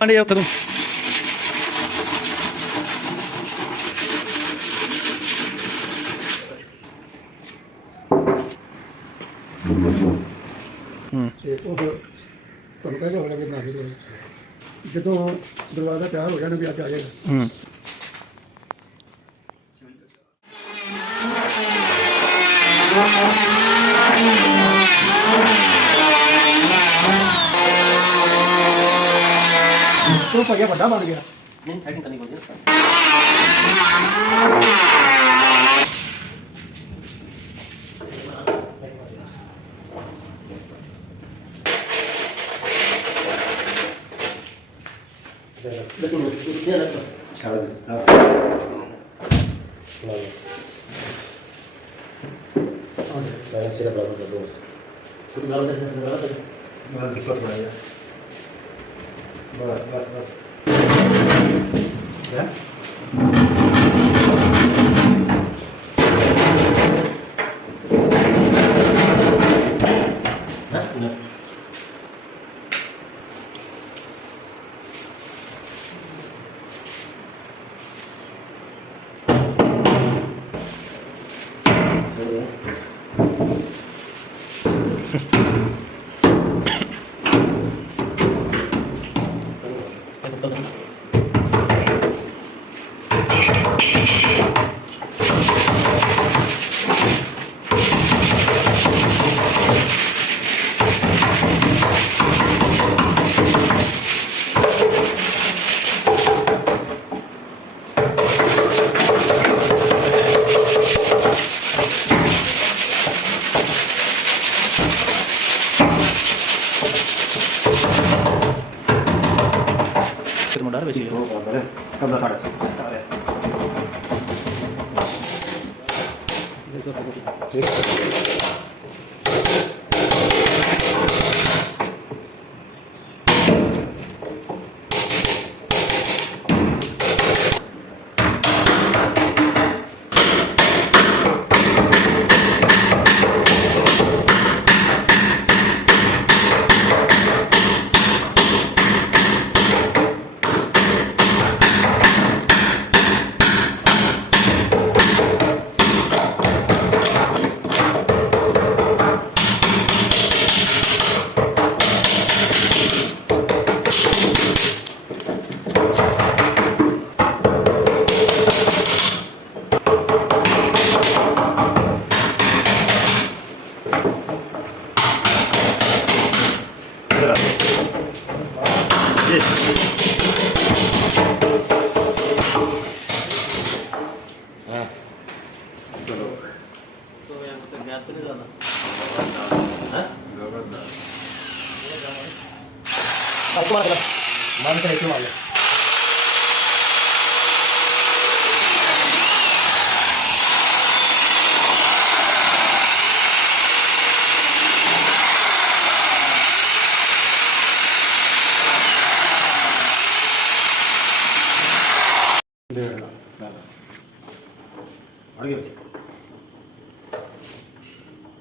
Ano yung tatong? ਉਹ ਤੁਹਾਨੂੰ ਕਹਿੰਦਾ ਹੋਣਾ ਕਿ ਬਣਾ ਕੇ ਜਦੋਂ ਦਰਵਾਜ਼ਾ ਤਿਆਰ ਹੋ ਗਿਆ ਨਾ ਵੀ ਅੱਜ ਆ ਜਾਏਗਾ। ਉਹ ਭਾਈਆ ਵੱਡਾ ਬਣ ਗਿਆ। ਨਹੀਂ ਸੈਟਿੰਗ ਕਰਨੀ ਪਊਗੀ। ਛੱਡ ਦੇ ਸਿਰ ਬਰਾਬਰ ਕਰ ਦੋ ਕੁਝ ਗੱਲ ਕਰ ਮੈਂ ਦਿੱਕਤ ਬਣਾਇਆ बस ya modal besi oh boleh kan ada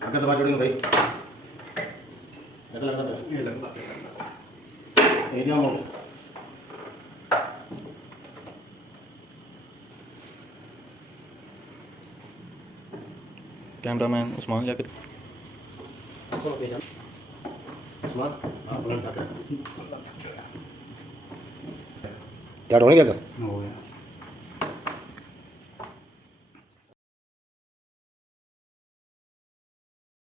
agak tempat jodoh baik. Ini dia mau. Cameraman Usman Liaqat. ਸਮਾਨ ਆਪਣਾ ਢੱਕ ਝਾੜ ਹੋਣੀ ਲੱਗਾ ਹੋ